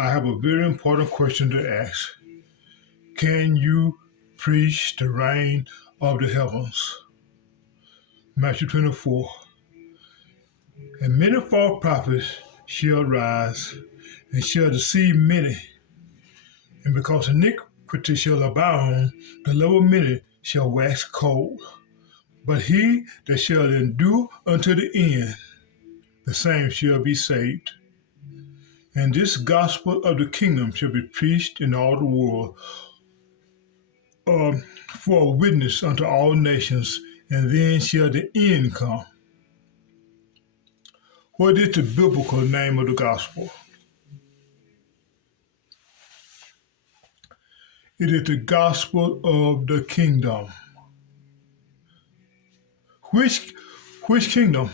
I have a very important question to ask. Can you preach the reign of the heavens? Matthew 24. And many false prophets shall rise and shall deceive many. And because iniquity shall abound, the love of many shall wax cold. But he that shall endure unto the end, the same shall be saved. And this gospel of the kingdom shall be preached in all the world for a witness unto all nations, and then shall the end come. What is the biblical name of the gospel? It is the gospel of the kingdom. Which kingdom?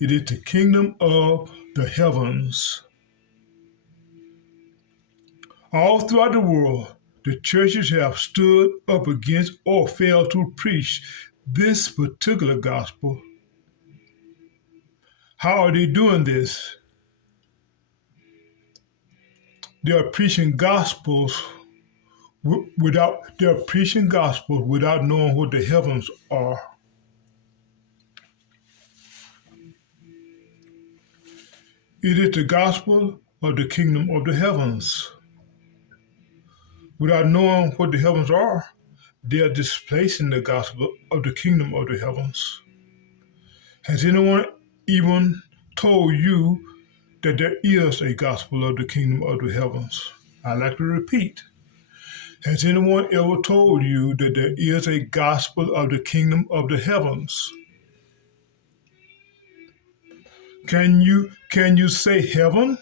It is the kingdom of the heavens. All throughout the world, the churches have stood up against or failed to preach this particular gospel. How are they doing this? They are preaching gospels without knowing what the heavens are. It is the gospel of the kingdom of the heavens. Without knowing what the heavens are, they are displacing the gospel of the kingdom of the heavens. Has anyone even told you that there is a gospel of the kingdom of the heavens? I'd like to repeat. Has anyone ever told you that there is a gospel of the kingdom of the heavens? Can you say heaven?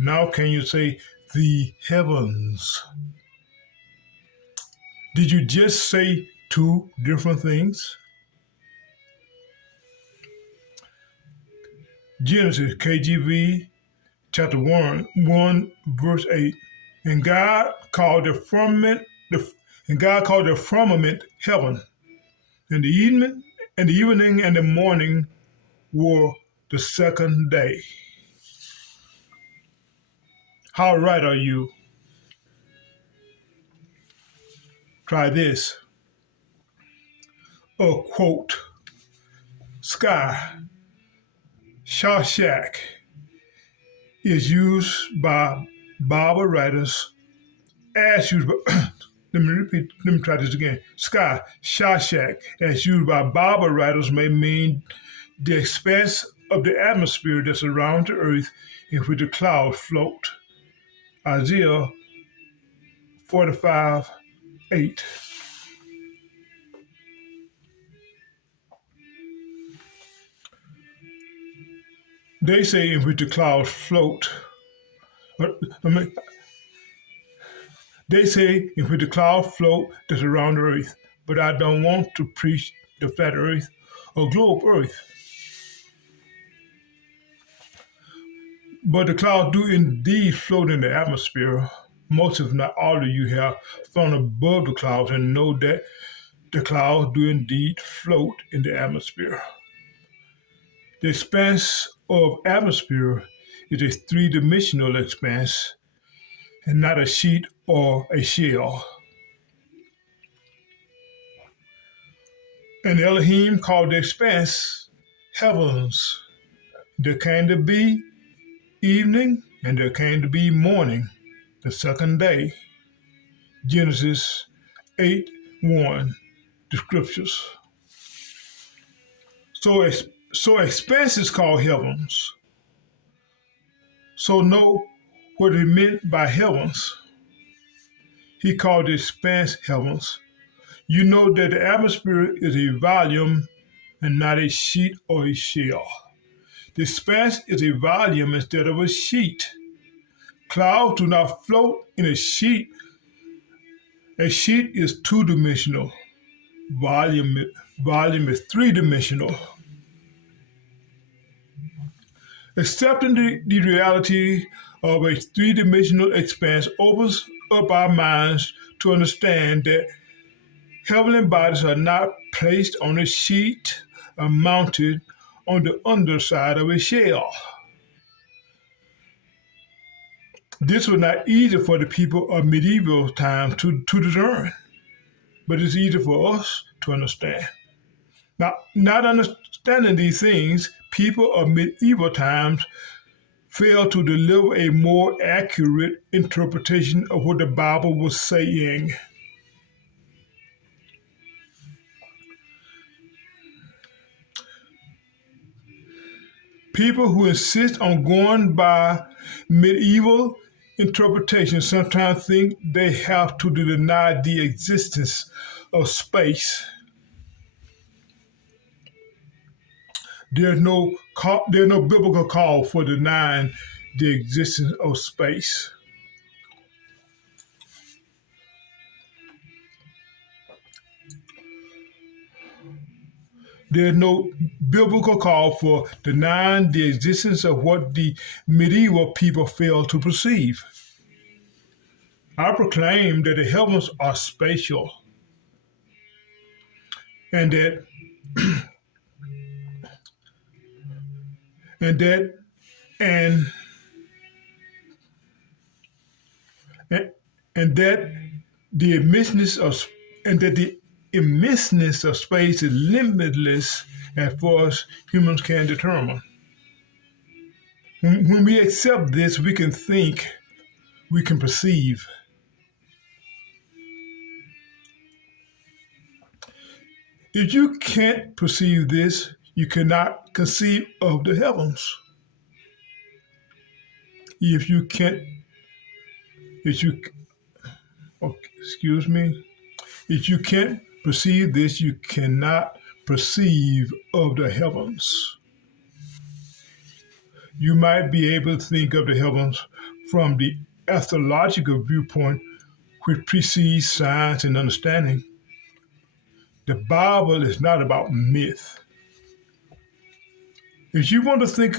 Now can you say the heavens? Did you just say two different things? Genesis, KJV, chapter 1, verse 8. And God called the firmament heaven, and the evening and the morning were the second day. How right are you? Try this. A quote. Sky, Shawshank, is used by Bible writers as used by, let me try this again. Sky, Shawshank, as used by Bible writers may mean the expanse of the atmosphere that surrounds the earth in which the clouds float. Isaiah 45:8. They say in which the clouds float. They say in which the clouds float that surround the earth, but I don't want to preach the flat earth or globe earth. But the clouds do indeed float in the atmosphere. Most, if not all of you have flown above the clouds and know that the clouds do indeed float in the atmosphere. The expanse of atmosphere is a three-dimensional expanse and not a sheet or a shell. And Elohim called the expanse heavens. There came to be evening and there came to be morning, the second day. Genesis 8:1, the scriptures. So expanse is called heavens. So know what he meant by heavens. He called the expanse heavens. You know that the atmosphere is a volume and not a sheet or a shell. The expanse is a volume instead of a sheet. Clouds do not float in a sheet. A sheet is two-dimensional. Volume is three-dimensional. Accepting the reality of a three-dimensional expanse opens up our minds to understand that heavenly bodies are not placed on a sheet or mounted on the underside of a shell. This was not easy for the people of medieval times to discern, but it's easy for us to understand. Now, not understanding these things, people of medieval times failed to deliver a more accurate interpretation of what the Bible was saying. People who insist on going by medieval interpretation sometimes think they have to deny the existence of space. There's no biblical call for denying the existence of space. There's no biblical call for denying the existence of what the medieval people failed to perceive. I proclaim that the heavens are spatial and that and that and and, and that the immenseness of and that the immenseness of space is limitless as far as humans can determine. When we accept this, we can think, we can perceive. If you can't perceive this, you cannot conceive of the heavens. If you can't, if you, oh, excuse me, if you can't perceive this, you cannot perceive of the heavens. You might be able to think of the heavens from the astrological viewpoint, which precedes science and understanding. The Bible is not about myth. If you want to think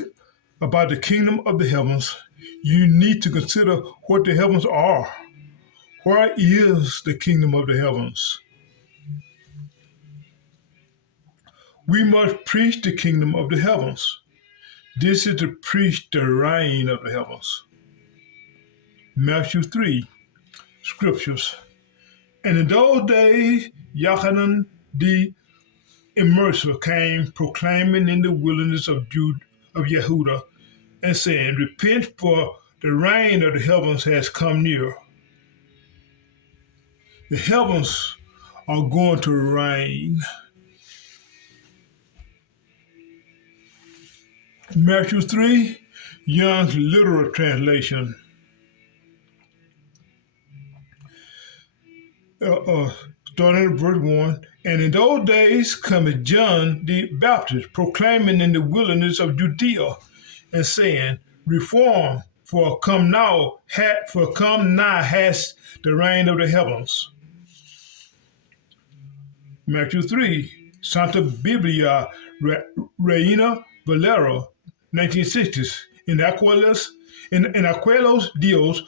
about the kingdom of the heavens, you need to consider what the heavens are. Where is the kingdom of the heavens? We must preach the kingdom of the heavens. This is to preach the reign of the heavens. Matthew 3, scriptures. And in those days, Yochanan the Immerser came proclaiming in the wilderness of Yehuda and saying, repent, for the reign of the heavens has come near. The heavens are going to reign. Matthew 3, Young's literal translation. Starting at verse 1. And in those days cometh John the Baptist, proclaiming in the wilderness of Judea, and saying, reform, for come nigh has the reign of the heavens. Matthew 3, Santa Biblia Reina Valera, 1960s. In Aquelos Dios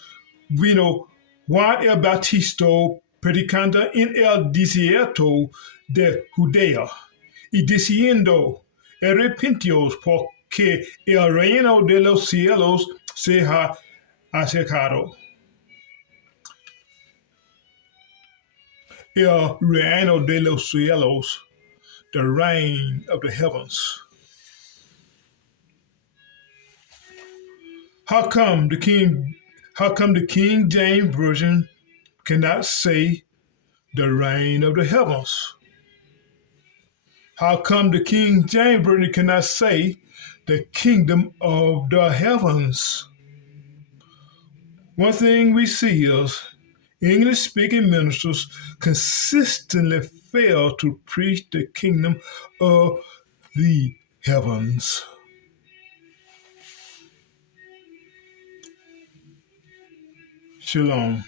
vino Juan el Bautisto predicando en el desierto de Judea y diciendo, arrepentios porque el reino de los cielos se ha acercado. El reino de los cielos, the reign of the heavens. How come the King James Version cannot say the reign of the heavens? How come the King James Version cannot say the kingdom of the heavens? One thing we see is English-speaking ministers consistently fail to preach the kingdom of the heavens. Shalom.